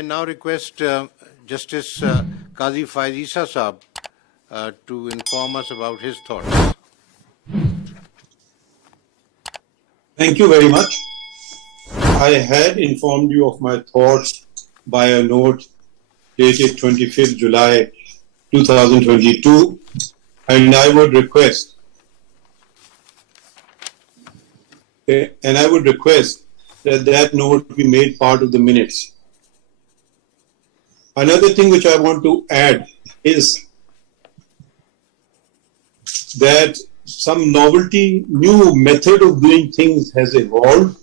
I now request Justice Qazi Faiz Isa Saab to inform us about his thoughts. Thank you very much. I had informed you of my thoughts by a note dated 25th July 2022, and I would request that note be made part of the minutes. Another thing which I want to add is that some novelty, new method of doing things has evolved,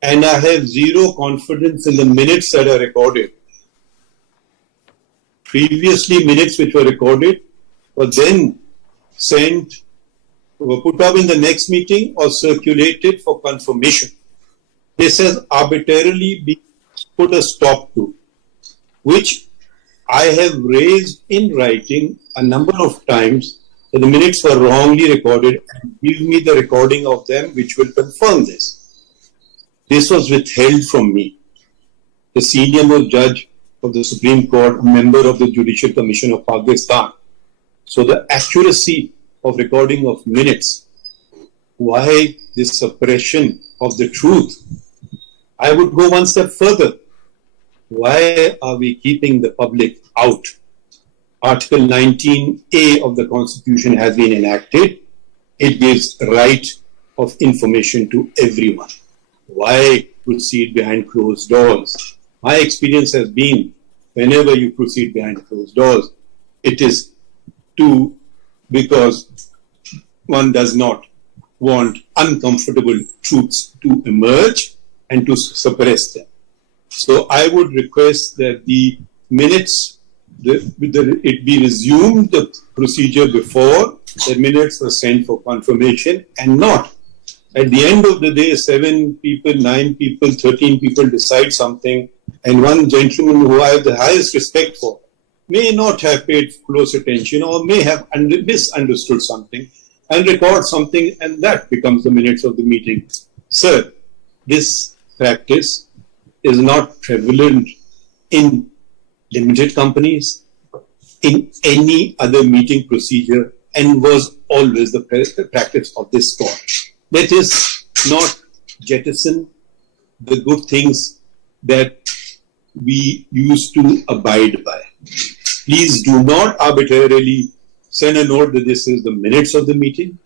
and I have zero confidence in the minutes that are recorded. Previously, minutes which were recorded were then sent, were put up in the next meeting or circulated for confirmation. This has arbitrarily been put a stop to, which I have raised in writing a number of times, that the minutes were wrongly recorded, and give me the recording of them which will confirm this. This was withheld from me. The senior most judge of the Supreme Court, a member of the Judicial Commission of Pakistan. So the accuracy of recording of minutes, why this suppression of the truth? I would go one step further. Why are we keeping the public out? Article 19A of the Constitution has been enacted. It gives right of information to everyone. Why proceed behind closed doors? My experience has been, whenever you proceed behind closed doors, it is because one does not want uncomfortable truths to emerge and to suppress them. So I would request that the minutes, it be resumed the procedure before the minutes were sent for confirmation, and not at the end of the day 7 people, 9 people, 13 people decide something, and one gentleman who I have the highest respect for may not have paid close attention or may have misunderstood something and record something, and that becomes the minutes of the meeting. Sir, this practice is not prevalent in limited companies, in any other meeting procedure, and was always the practice of this court. Let us not jettison the good things that we used to abide by. Please do not arbitrarily send a note that this is the minutes of the meeting.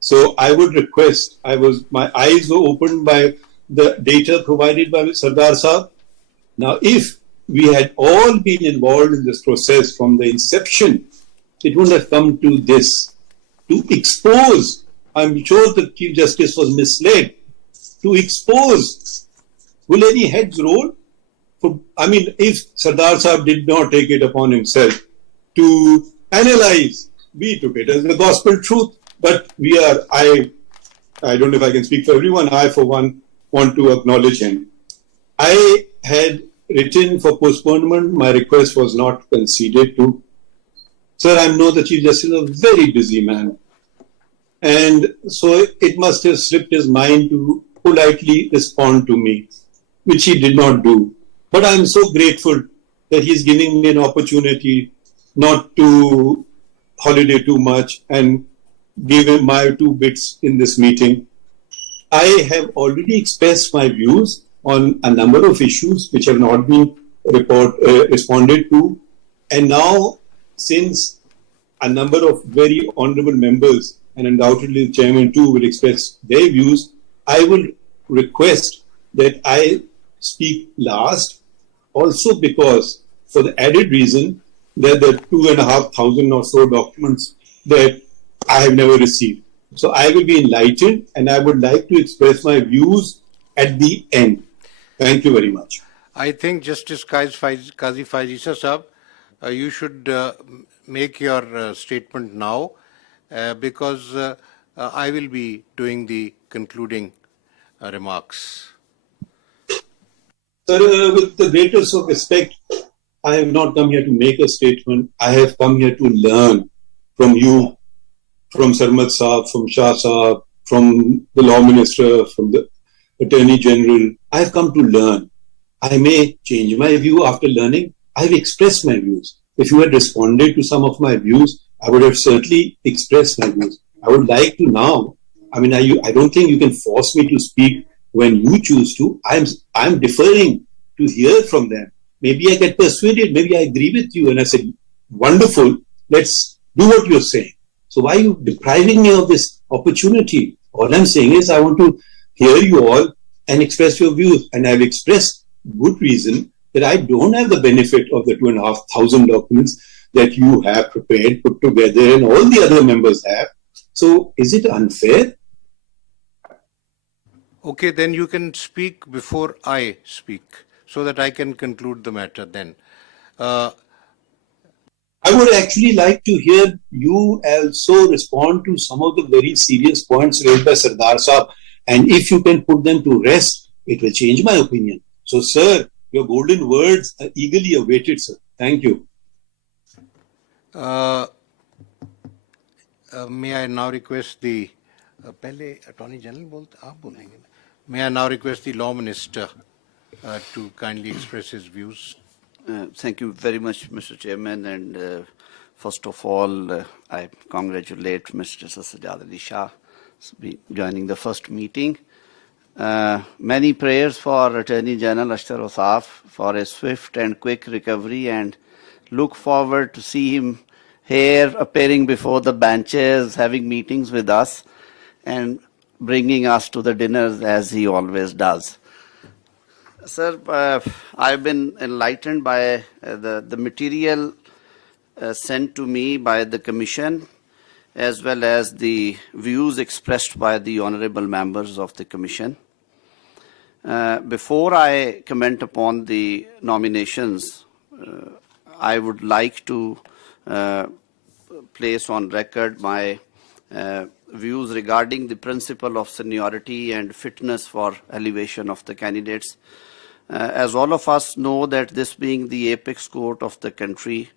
So I would request, my eyes were opened by the data provided by Sardar Saab. Now, if we had all been involved in this process from the inception, it wouldn't have come to this. To expose, I'm sure the Chief Justice was misled. To expose, will any heads roll? If Sardar Saab did not take it upon himself to analyze, we took it as the gospel truth. But I don't know if I can speak for everyone, I for one want to acknowledge him. I had written for postponement, my request was not conceded to. Sir, I know the Chief Justice is a very busy man, and so it must have slipped his mind to politely respond to me, which he did not do. But I'm so grateful that he's giving me an opportunity not to holiday too much and give him my 2 bits in this meeting. I have already expressed my views on a number of issues which have not been responded to. And now, since a number of very honorable members, and undoubtedly the chairman too, will express their views, I will request that I speak last, also because, for the added reason that the 2,500 or so documents that I have never received. So I will be enlightened, and I would like to express my views at the end. Thank you very much. I think Justice Qazi Faiz Isa Saab, you should make your statement now, because I will be doing the concluding remarks. Sir, with the greatest of respect, I have not come here to make a statement. I have come here to learn from you, from Sarmat Saab, from Shah Saab, from the Law Minister, from the Attorney General. I have come to learn. I may change my view after learning. I've expressed my views. If you had responded to some of my views, I would have certainly expressed my views. I would like to now, I don't think you can force me to speak when you choose to. I'm deferring to hear from them. Maybe I get persuaded, maybe I agree with you, and I said, wonderful, let's do what you're saying. So why are you depriving me of this opportunity? All I'm saying is I want to hear you all and express your views. And I've expressed good reason that I don't have the benefit of the 2,500 documents that you have prepared, put together, and all the other members have. So is it unfair? Okay, then you can speak before I speak, so that I can conclude the matter then. I would actually like to hear you also respond to some of the very serious points raised by Sardar Saab. And if you can put them to rest, it will change my opinion. So, sir, your golden words are eagerly awaited, sir. Thank you. May I now request the पहले Attorney General बोलते आप बोलेंगे. May I now request the Law Minister to kindly express his views. Thank you very much, Mr. Chairman. And first of all, I congratulate Mr. Sajjad Ali Shah joining the first meeting. Many prayers for Attorney General Ashtar Osaf for a swift and quick recovery, and look forward to see him here appearing before the benches, having meetings with us, and bringing us to the dinners as he always does. Sir, I've been enlightened by the material sent to me by the Commission, as well as the views expressed by the honorable members of the Commission. Before I comment upon the nominations, I would like to place on record my views regarding the principle of seniority and fitness for elevation of the candidates. As all of us know, that this being the apex court of the country,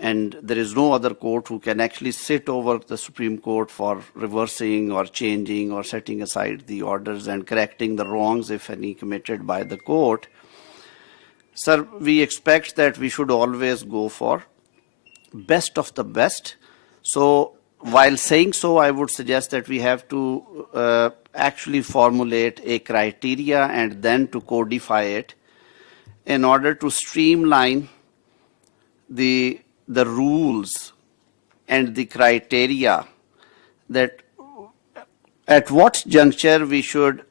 and there is no other court who can actually sit over the Supreme Court for reversing or changing or setting aside the orders and correcting the wrongs, if any, committed by the court. Sir, we expect that we should always go for best of the best. So while saying so, I would suggest that we have to actually formulate a criteria and then to codify it in order to streamline the rules and the criteria, that at what juncture we should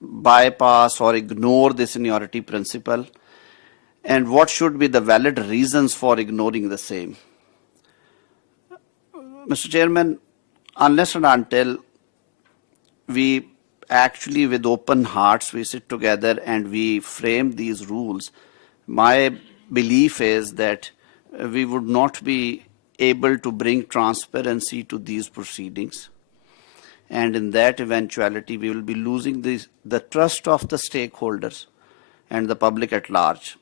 bypass or ignore the seniority principle, and what should be the valid reasons for ignoring the same. Mr. Chairman, unless and until we actually with open hearts we sit together and we frame these rules, my belief is that we would not be able to bring transparency to these proceedings. And in that eventuality, we will be losing the trust of the stakeholders and the public at large.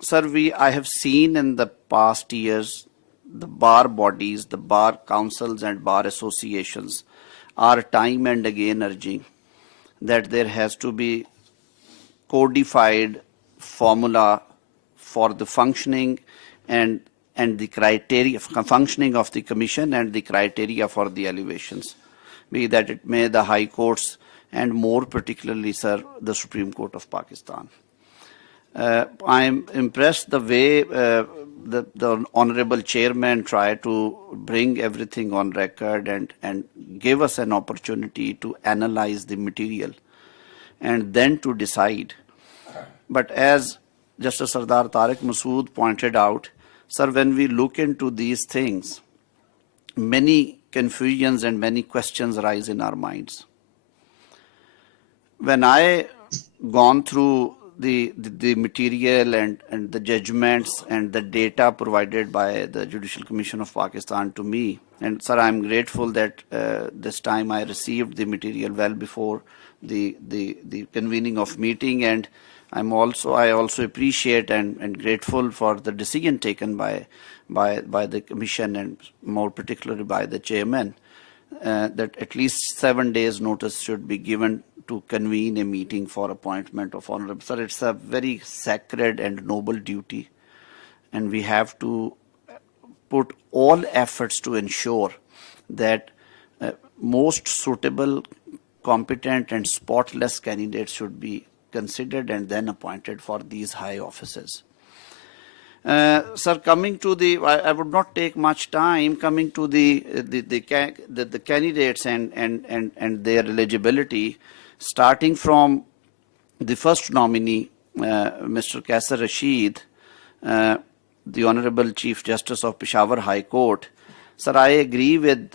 Sir, I have seen in the past years, the bar bodies, the bar councils and bar associations are time and again urging that there has to be codified formula for the functioning and the criteria, functioning of the commission and the criteria for the elevations, be that it may the high courts and more particularly, sir, the Supreme Court of Pakistan. I am impressed the way the honorable chairman tried to bring everything on record and give us an opportunity to analyze the material and then to decide. But as Justice Sardar Tariq Masood pointed out, sir, when we look into these things, many confusions and many questions arise in our minds. When I gone through the material and the judgments and the data provided by the Judicial Commission of Pakistan to me, and sir, I'm grateful that this time I received the material well before the convening of meeting, and I also appreciate and grateful for the decision taken by the Commission and more particularly by the chairman. that at least 7 days notice should be given to convene a meeting for appointment of honorable. Sir, it's a very sacred and noble duty, and we have to put all efforts to ensure that most suitable, competent and spotless candidates should be considered and then appointed for these high offices. Sir, coming to the, I would not take much time coming to the candidates and their eligibility, starting from the first nominee, Mr. Kaisar Rashid, the Honorable Chief Justice of Peshawar High Court. Sir, I agree with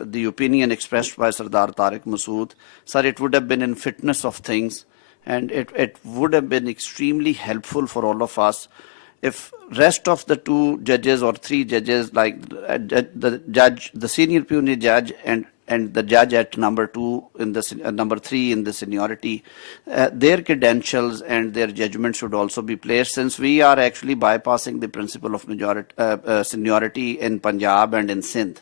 the opinion expressed by Sardar Tariq Masood. Sir, it would have been in fitness of things, and it would have been extremely helpful for all of us if rest of the 2 judges or 3 judges, like the judge, the senior puisne judge, and the judge at number 2 in the number 3 in the seniority, their credentials and their judgment should also be placed, since we are actually bypassing the principle of seniority in Punjab and in Sindh.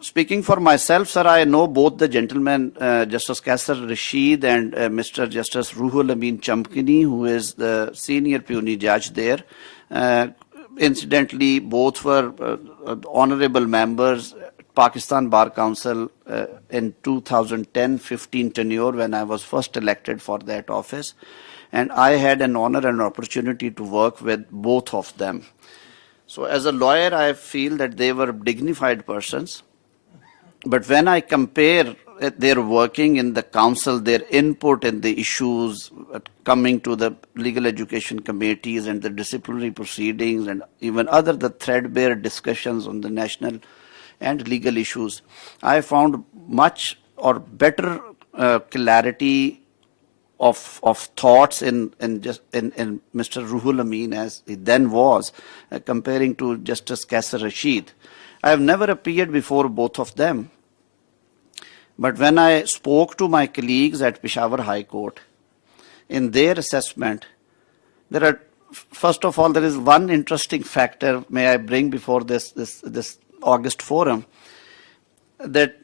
Speaking for myself, sir, I know both the gentlemen, Justice Kaisar Rashid and Mr. Justice Ruhul Amin Chamkini, who is the senior puisne judge there. Incidentally, both were honorable members, Pakistan Bar Council in 2010-15 tenure when I was first elected for that office. And I had an honor and opportunity to work with both of them. So as a lawyer, I feel that they were dignified persons. But when I compare their working in the council, their input in the issues coming to the legal education committees and the disciplinary proceedings and even the threadbare discussions on the national and legal issues, I found much or better clarity of thoughts in Mr. Ruhul Amin as he then was, comparing to Justice Kaisar Rashid. I have never appeared before both of them. But when I spoke to my colleagues at Peshawar High Court, in their assessment, first of all, there is one interesting factor may I bring before this August forum, that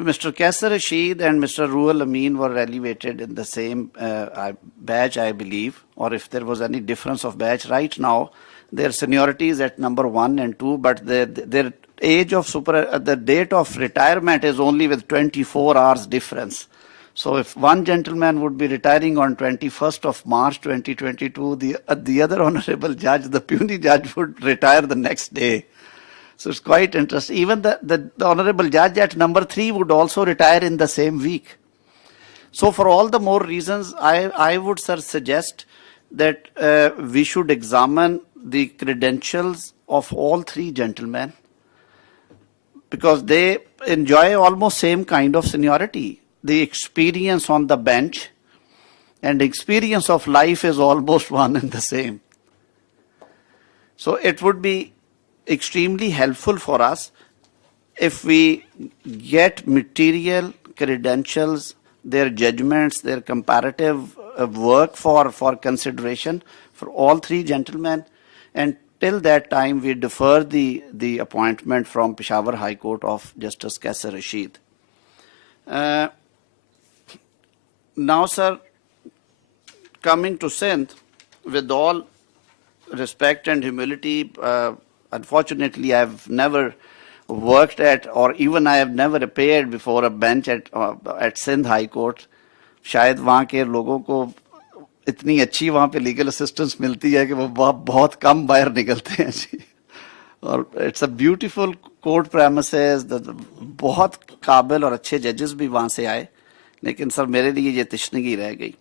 Mr. Kaisar Rashid and Mr. Ruhul Amin were elevated in the same badge, I believe, or if there was any difference of badge. Right now, their seniority is at number 1 and 2, but their age of the date of retirement is only with 24 hours difference. So if one gentleman would be retiring on 21st of March 2022, the other honorable judge, the puisne judge, would retire the next day. So it's quite interesting. Even the honorable judge at number 3 would also retire in the same week. So for all the more reasons, I would, sir, suggest that we should examine the credentials of all 3 gentlemen, because they enjoy almost same kind of seniority. The experience on the bench and experience of life is almost one and the same. So it would be extremely helpful for us if we get material, credentials, their judgments, their comparative work for consideration for all 3 gentlemen, and till that time we defer the appointment from Peshawar High Court of Justice Kaisar Rashid. Now, sir, coming to Sindh, with all respect and humility, unfortunately, I've never worked at, or even I have never appeared before a bench at Sindh High Court. शायद वहाँ के लोगों को इतनी अच्छी वहाँ पे legal assistance मिलती है कि वो बहुत कम बाहर निकलते हैं जी. और it's a beautiful court premises, बहुत काबिल और अच्छे जजेस भी वहाँ से आए, लेकिन सर मेरे लिए ये तशनगी रह गई.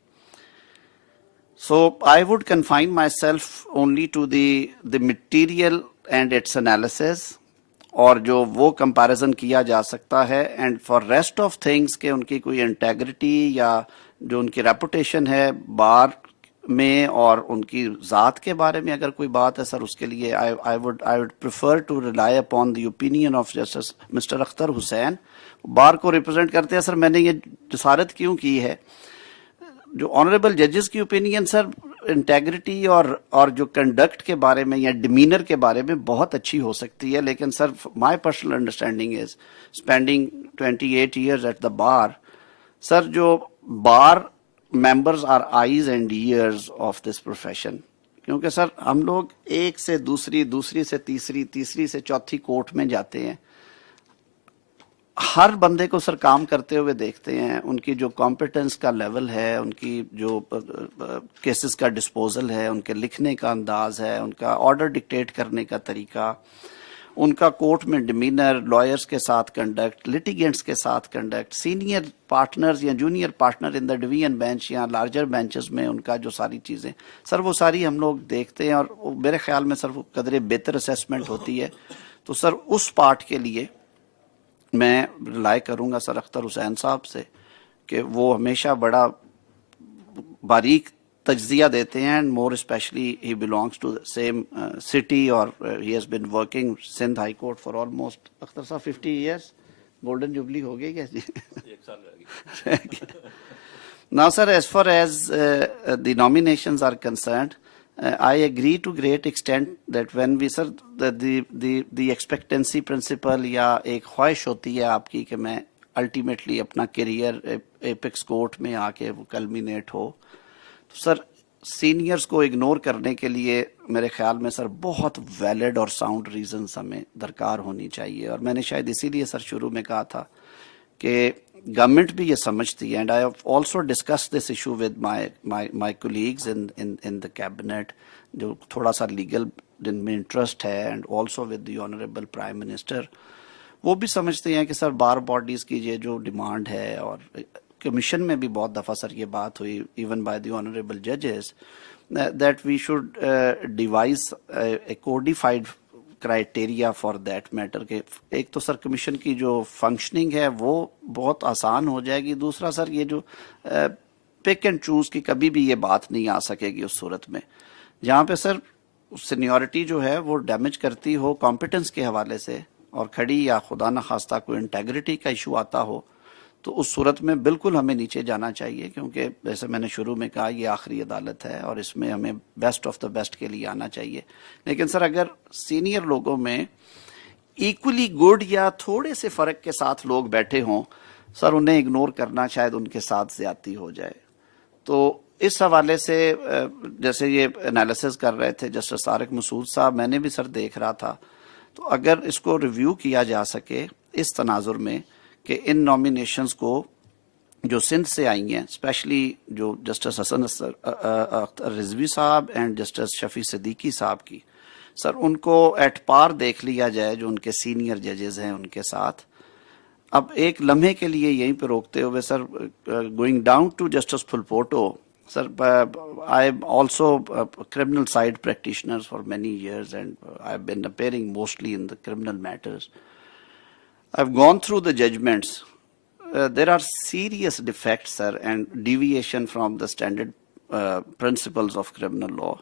So I would confine myself only to the material and its analysis, और जो वो कंपैरिजन किया जा सकता है, and for rest of things के उनकी कोई इंटेग्रिटी या जो उनकी रेपुटेशन है बार में और उनकी ज़ात के बारे में अगर कोई बात है, सर उसके लिए I would prefer to rely upon the opinion of justice mister Akhtar Hussain. Bar को रिप्रेजेंट करते हैं. सर मैंने ये जसारत क्यों की है, जो ऑनरेबल जजेस की ओपिनियन सर انٹیگریٹی اور جو کنڈکٹ کے بارے میں یا ڈیمینر کے بارے میں بہت اچھی ہو سکتی ہے، لیکن sir my personal understanding is spending 28 years at the bar, sir جو bar members are eyes and ears of this profession, کیونکہ سر ہم لوگ ایک سے دوسری، دوسری سے تیسری، تیسری سے چوتھی کورٹ میں جاتے ہیں، ہر بندے کو سر کام کرتے ہوئے دیکھتے ہیں، ان کی جو کمپیٹنس کا لیول ہے، ان کی جو کیسز کا ڈسپوزل ہے، ان کے لکھنے کا انداز ہے، ان کا آرڈر ڈکٹیٹ کرنے کا طریقہ، ان کا کورٹ میں ڈیمینر، لائرز کے ساتھ کنڈکٹ، لٹیگنٹس کے ساتھ کنڈکٹ، سینئر پارٹنرز یا junior partner in the division bench یا لارجر بینچز میں ان کا جو ساری چیزیں، سر وہ ساری ہم لوگ دیکھتے ہیں، اور میرے خیال میں سر وہ قدرے بہتر اسیسمنٹ ہوتی ہے. تو سر اس پارٹ کے لیے میں رائے کروں گا سر اختر حسین صاحب سے کہ وہ ہمیشہ بڑا باریک تجزیہ دیتے ہیں، and more especially he belongs to same city, اور he has been working Sindh high court for almost Akhtar صاحب 50 ایئرس. گولڈن جوبلی ہو گئی کیا جی؟ Now sir, as far as the nominations are concerned, I agree to great extent that when we sir the expectancy principle یا ایک خواہش ہوتی ہے آپ کی کہ میں الٹیمیٹلی اپنا کیریئر ایپکس کورٹ میں آ کے وہ کلمینیٹ ہو، تو سر سینئرز کو اگنور کرنے کے لیے میرے خیال میں سر بہت ویلڈ اور ساؤنڈ ریزنز ہمیں درکار ہونی چاہیے. اور میں نے شاید اسی لیے سر شروع میں کہا تھا کہ گورنمنٹ بھی یہ سمجھتی ہے، and I have also discuss this issue with my colleagues in the cabinet جو تھوڑا سا لیگل جن میں انٹرسٹ ہے، and also with the honourable prime minister. وہ بھی سمجھتے ہیں کہ سر بار باڈیز کی یہ جو ڈیمانڈ ہے، اور کمیشن میں بھی بہت دفعہ سر یہ بات ہوئی ایون بائی دی آنریبل ججز that we should devise a codified criteria for that matter. کہ ایک تو سر کمیشن کی جو فنکشننگ ہے وہ بہت آسان ہو جائے گی، دوسرا سر یہ جو پک اینڈ چوز کی کبھی بھی یہ بات نہیں آ سکے گی اس صورت میں جہاں پہ سر سینیورٹی جو ہے وہ ڈیمیج کرتی ہو کمپیٹنس کے حوالے سے اور کھڑی، یا خدا نخواستہ کوئی انٹیگریٹی کا ایشو آتا ہو، تو اس صورت میں بالکل ہمیں نیچے جانا چاہیے، کیونکہ جیسے میں نے شروع میں کہا یہ آخری عدالت ہے اور اس میں ہمیں بیسٹ آف دا بیسٹ کے لیے آنا چاہیے. لیکن سر اگر سینئر لوگوں میں ایکولی گڈ یا تھوڑے سے فرق کے ساتھ لوگ بیٹھے ہوں، سر انہیں اگنور کرنا شاید ان کے ساتھ زیادتی ہو جائے. تو اس حوالے سے جیسے یہ انالیسز کر رہے تھے جسٹس طارق مسعود صاحب، میں نے بھی سر دیکھ رہا تھا، تو اگر اس کو ریویو کیا جا سکے اس تناظر میں کہ ان نامینیشنز کو جو سندھ سے آئی ہیں، اسپیشلی جو جسٹس حسن رضوی صاحب اینڈ جسٹس شفیع صدیقی صاحب کی، سر ان کو ایٹ پار دیکھ لیا جائے جو ان کے سینئر ججز ہیں ان کے ساتھ. اب ایک لمحے کے لیے یہیں پہ روکتے ہوئے sir going down to justice Phulpoto, sir I am also a criminal side practitioner for many years, and I've been appearing mostly in the criminal matters. I've gone through the judgments. There are serious defects, sir, and deviation from the standard principles of criminal law.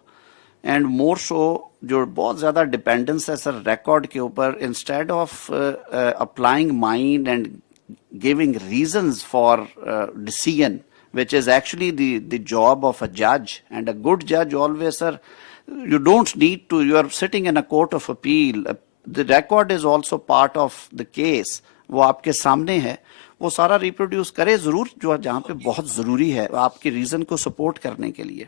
And more so, جو بہت زیادہ dependence ہے سر record کے اوپر، instead of applying mind and giving reasons for decision which is actually the job of a judge. And a good judge always, sir, you don't need to, you are sitting in a court of appeal, the record is also part of the case, وہ آپ کے سامنے ہے، وہ سارا reproduce کرے ضرور جو جہاں پہ بہت ضروری ہے آپ کی ریزن کو سپورٹ کرنے کے لیے.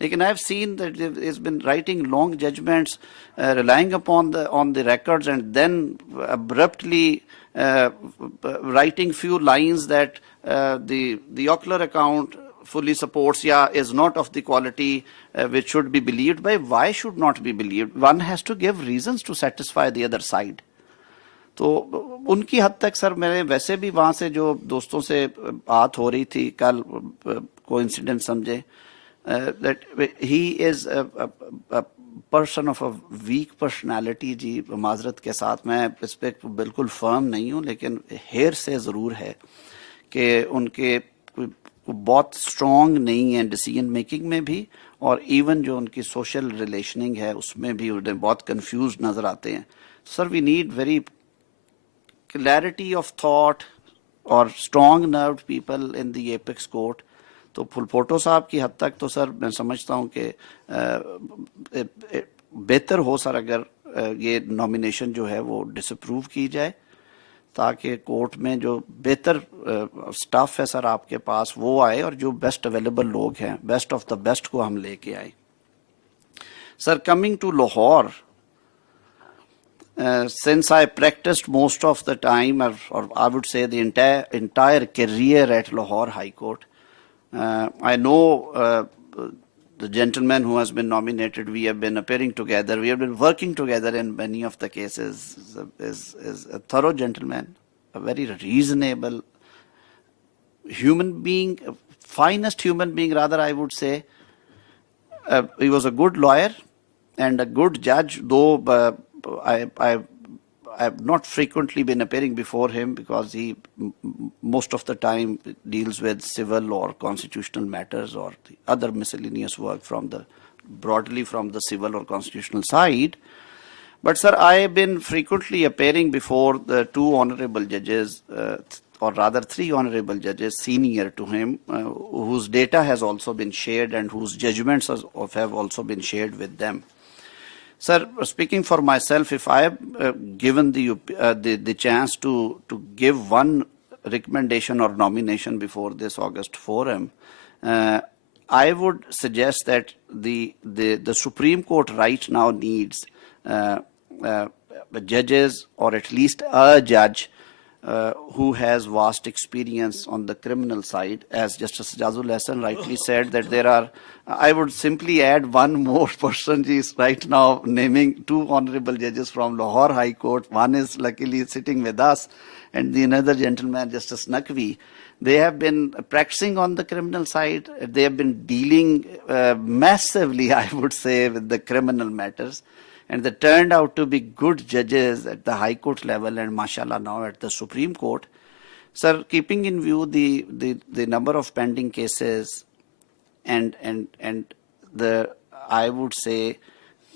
لیکن I have seen that it has been writing long judgments, relying upon the records, and then abruptly writing few lines that the ocular account fully supports, is not of the quality which should be believed by. Why should not be believed? One has to give reasons to satisfy the other side. تو ان کی حد تک سر میں ویسے بھی وہاں سے جو دوستوں سے بات ہو رہی تھی کل، کو انسیڈنٹ سمجھے that he is a person of a weak personality. جی معذرت کے ساتھ میں اس پہ بالکل فرم نہیں ہوں، لیکن ہیر سے ضرور ہے کہ ان کے بہت اسٹرانگ نہیں ہیں ڈیسیژن میکنگ میں بھی، اور ایون جو ان کی سوشل ریلیشننگ ہے اس میں بھی انہیں بہت کنفیوز نظر آتے ہیں. Sir we need very clarity of thought اور strong nerved people in the apex court. तो फुलपोटो साहब की हद तक तो सर मैं समझता हूँ कि बेहतर हो सर अगर ये नॉमिनेशन जो है वो डिसअप्रूव की जाए, ताकि कोर्ट में जो बेहतर स्टाफ है सर आपके पास वो आए और जो बेस्ट अवेलेबल लोग हैं, बेस्ट ऑफ द बेस्ट को हम लेके आए. Sir, coming to Lahore, since I practiced most of the time, or I would say the entire career at Lahore High Court, I know the gentleman who has been nominated. We have been appearing together. We have been working together in many of the cases. Is a thorough gentleman, a very reasonable human being, finest human being rather, I would say. He was a good lawyer and a good judge, though I've not frequently been appearing before him because he most of the time deals with civil or constitutional matters or the other miscellaneous work broadly from the civil or constitutional side. But sir, I have been frequently appearing before the two honorable judges, or rather three honorable judges senior to him, whose data has also been shared and whose judgments have also been shared with them. Sir, speaking for myself, if I have given the chance to give one recommendation or nomination before this August forum, I would suggest that the Supreme Court right now needs judges, or at least a judge who has vast experience on the criminal side. As Justice Jazul Hassan rightly said, that there are, I would simply add one more person. He is right now naming two honorable judges from Lahore High Court. One is luckily sitting with us, and the another gentleman, Justice Naqvi. They have been practicing on the criminal side. They have been dealing massively, I would say, with the criminal matters. And they turned out to be good judges at the High Court level and mashallah now at the Supreme Court. Sir, keeping in view the number of pending cases and the, I would say,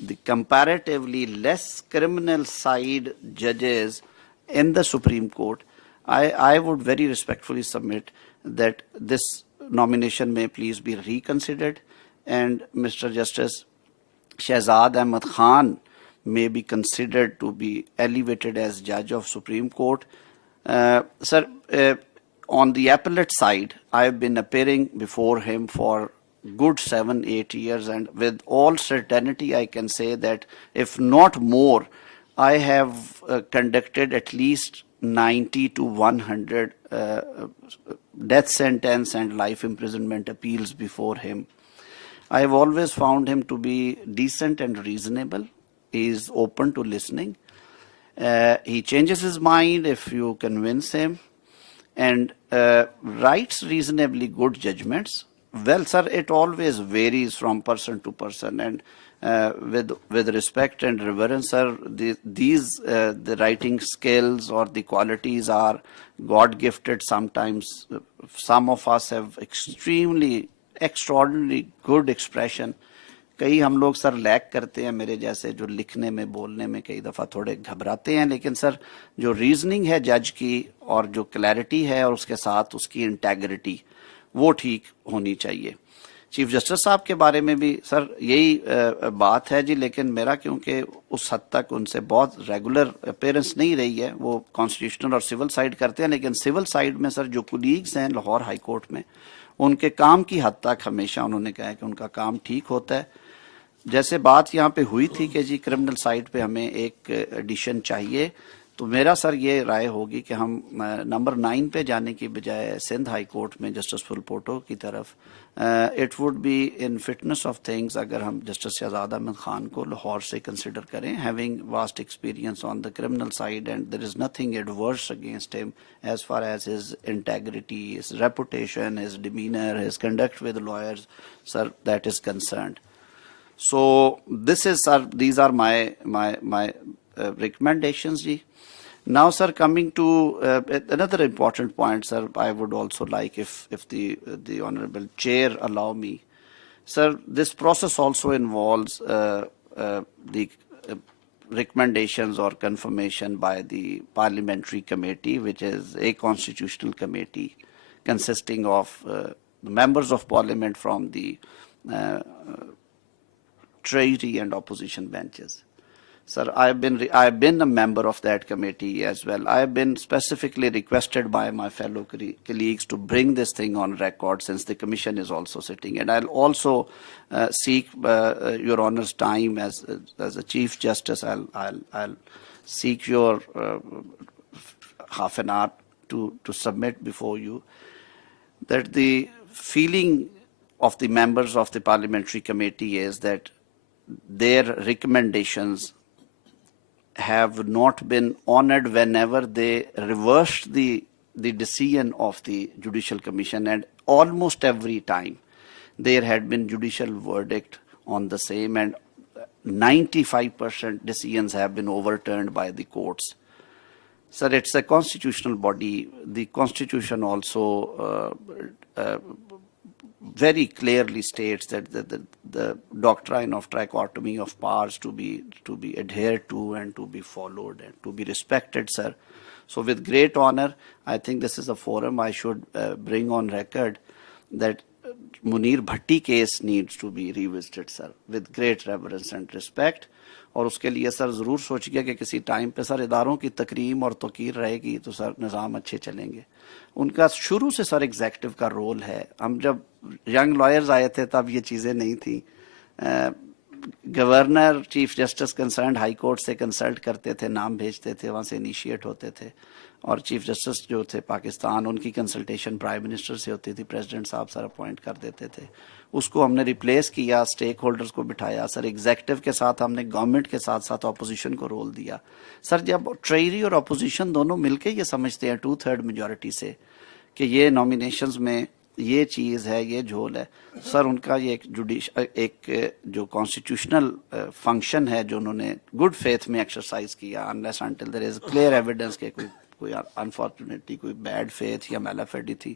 the comparatively less criminal side judges in the Supreme Court, I would very respectfully submit that this nomination may please be reconsidered, and Mr. Justice Shahzad Ahmad Khan may be considered to be elevated as judge of Supreme Court. Sir, on the appellate side, I have been appearing before him for good 7-8 years, and with all certainty I can say that if not more, I have conducted at least 90 to 100 death sentence and life imprisonment appeals before him. I have always found him to be decent and reasonable. He is open to listening. He changes his mind if you convince him, and writes reasonably good judgments. Well, sir, it always varies from person to person, and with respect and reverence, sir, the writing skills or the qualities are God-gifted. Sometimes some of us have extraordinarily good expression. कई हम लोग sir lack करते हैं, मेरे जैसे, जो लिखने में बोलने में कई दफ़ा थोड़े घबराते हैं, लेकिन सर जो रीजनिंग है जज की और जो क्लैरिटी है और उसके साथ उसकी इंटेग्रिटी, वो ठीक होनी चाहिए. चीफ जस्टिस साहब के बारे में भी सर यही बात है जी, लेकिन मेरा क्योंकि उस हद तक उनसे बहुत रेगुलर अपीयरेंस नहीं रही है, वो कॉन्स्टिट्यूशनल और सिविल साइड करते हैं, लेकिन सिविल साइड में सर जो कुलीग्स हैं लाहौर हाई कोर्ट में, उनके काम की हद तक हमेशा उन्होंने कहा है कि उनका काम ठीक होता है. जैसे बात यहाँ पे हुई थी कि जी क्रिमिनल साइड पे हमें एक एडिशन चाहिए, तो मेरा सर ये राय होगी कि हम नंबर 9 पे जाने की बजाय सिंध हाई कोर्ट में जस्टिस फुलपोटो की तरफ, it would be in fitness of things अगर हम जस्टिस शहजाद अहमद खान को लाहौर से कंसिडर करें, having vast experience on the criminal side, and there is nothing adverse against him as far as his integrity, his reputation, his demeanor, his conduct with lawyers, sir, that is concerned. So this is, sir, these are my recommendations, ji. Now, sir, coming to another important point, sir, I would also like, if the honorable chair allow me, sir, this process also involves the recommendations or confirmation by the parliamentary committee, which is a constitutional committee consisting of members of parliament from the Treasury and opposition benches. Sir, I've been a member of that committee as well. I have been specifically requested by my fellow colleagues to bring this thing on record, since the commission is also sitting. And I'll also seek Your Honor's time as a Chief Justice. I'll seek your half an hour to submit before you that the feeling of the members of the parliamentary committee is that their recommendations have not been honored whenever they reversed the decision of the Judicial Commission, and almost every time there had been judicial verdict on the same, and 95% decisions have been overturned by the courts. Sir, it's a constitutional body. The Constitution also very clearly states that the doctrine of trichotomy of powers to be adhered to and to be followed and to be respected, sir. So with great honor, I think this is a forum I should bring on record that Munir Bhatti case needs to be revisited, sir, with great reverence and respect. اور اس کے لیے سر ضرور سوچیے کہ کسی time پہ سر اداروں کی تکریم اور توقیر رہے گی تو سر نظام اچھے چلیں گے. ان کا شروع سے سر ایگزیکٹو کا رول ہے. ہم جب ینگ لائرز آئے تھے تب یہ چیزیں نہیں تھیں. Governor chief justice concerned high court سے کنسلٹ کرتے تھے, نام بھیجتے تھے, وہاں سے انیشیٹ ہوتے تھے, اور چیف جسٹس جو تھے پاکستان ان کی کنسلٹیشن پرائم منسٹر سے ہوتی تھی, پریزیڈنٹ صاحب سر اپوائنٹ کر دیتے تھے. اس کو ہم نے ریپلیس کیا, اسٹیک ہولڈرز کو بٹھایا سر, ایگزیکٹو کے ساتھ ہم نے گورنمنٹ کے ساتھ ساتھ اپوزیشن کو رول دیا. سر جب ٹریجری اور اپوزیشن دونوں مل کے یہ سمجھتے ہیں 2/3 میجورٹی سے کہ یہ نامینیشنز میں یہ چیز ہے, یہ جھول ہے, سر ان کا یہ ایک جو کانسٹیٹیوشنل فنکشن ہے جو انہوں نے گڈ فیتھ میں ایکسرسائز کیا, unless until there is clear evidence کہ کوئی انفارچونیٹلی کوئی بیڈ فیتھ یا میلافیڈی تھی.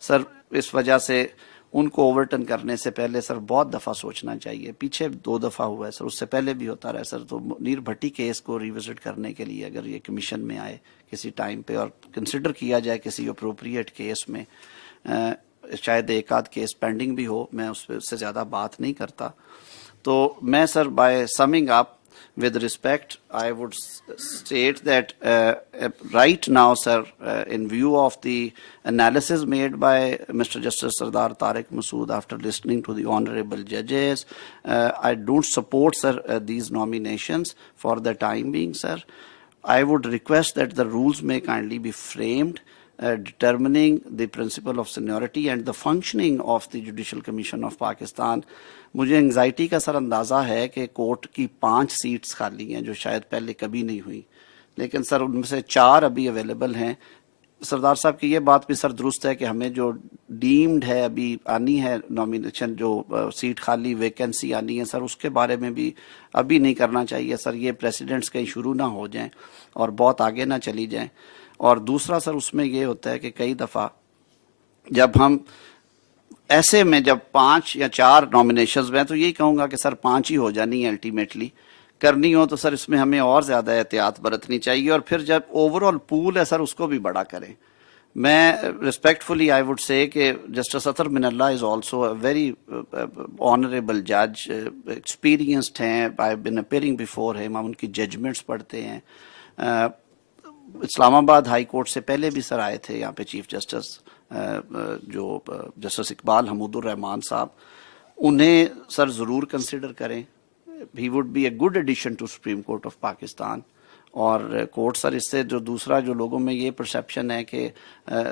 سر اس وجہ سے ان کو اوورٹرن کرنے سے پہلے سر بہت دفعہ سوچنا چاہیے. پیچھے 2 دفعہ ہوا ہے سر, اس سے پہلے بھی ہوتا رہا سر. تو منیر بھٹی کیس کو ریوزٹ کرنے کے لیے اگر یہ کمیشن میں آئے کسی ٹائم پہ اور کنسیڈر کیا جائے کسی اپروپریٹ کیس میں, شاید ایک آدھ کیس پینڈنگ بھی ہو, میں اس سے زیادہ بات نہیں کرتا. تو میں sir by summing up with respect, I would state that right now, sir, in view of the analysis made by Mr. Justice Sardar Tariq Masood after listening to the honorable judges, I don't support, sir, these nominations for the time being, sir. I would request that the rules may kindly be framed determining the principle of seniority and the functioning of the Judicial Commission of Pakistan. مجھے anxiety کا سر اندازہ ہے کہ court کی 5 seats خالی ہیں جو شاید پہلے کبھی نہیں ہوئی, لیکن سر ان میں سے 4 ابھی اویلیبل ہیں. سردار صاحب کی یہ بات بھی سر درست ہے کہ ہمیں جو ڈیمڈ ہے ابھی آنی ہے نامینیشن, جو سیٹ خالی ویکینسی آنی ہے سر, اس کے بارے میں بھی ابھی نہیں کرنا چاہیے سر. یہ پریسیڈنٹس کہیں شروع نہ ہو جائیں اور بہت آگے نہ چلی جائیں. اور دوسرا سر اس میں یہ ہوتا ہے کہ کئی دفعہ جب ہم ایسے میں جب 5 یا 4 نامینیشنز میں, تو یہی کہوں گا کہ سر 5 ہی ہو جانی ہے الٹیمیٹلی کرنی ہو, تو سر اس میں ہمیں اور زیادہ احتیاط برتنی چاہیے. اور پھر جب اوور آل پول ہے سر اس کو بھی بڑا کریں. میں ریسپیکٹفلی آئی وڈ سے کہ justice Athar Minallah is also a very honourable جج, ایکسپیرینسڈ ہیں, آئی بین اپیئرنگ بیفور ہم, ہم ان کی ججمنٹس پڑھتے ہیں. اسلام آباد ہائی کورٹ سے پہلے بھی سر آئے تھے یہاں پہ چیف جسٹس جو جسٹس اقبال حمود الرحمان صاحب, انہیں سر ضرور کنسیڈر کریں. He would be a good addition to supreme court of Pakistan. اور کورٹ سر اس سے جو دوسرا جو لوگوں میں یہ پرسیپشن ہے کہ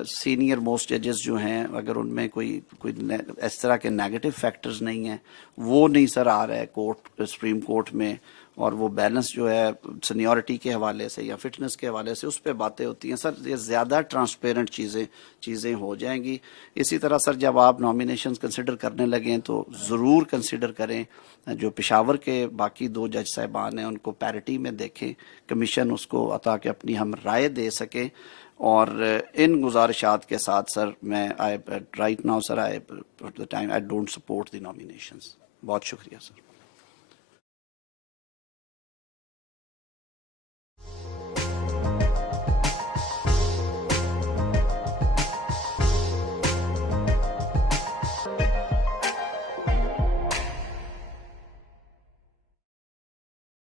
سینئر موسٹ ججز جو ہیں اگر ان میں کوئی اس طرح کے نیگیٹو فیکٹرز نہیں ہیں, وہ نہیں سر آ رہا ہے کورٹ سپریم کورٹ میں, اور وہ بیلنس جو ہے سینیورٹی کے حوالے سے یا فٹنس کے حوالے سے اس پہ باتیں ہوتی ہیں سر. یہ زیادہ ٹرانسپیرنٹ چیزیں ہو جائیں گی. اسی طرح سر جب آپ نامینیشنز کنسیڈر کرنے لگیں تو ضرور کنسیڈر کریں جو پشاور کے باقی 2 جج صاحبان ہیں ان کو پیرٹی میں دیکھیں, کمیشن اس کو تاکہ اپنی ہم رائے دے سکیں. اور ان گزارشات کے ساتھ سر میں right now sir I don't support the nominations. بہت شکریہ سر.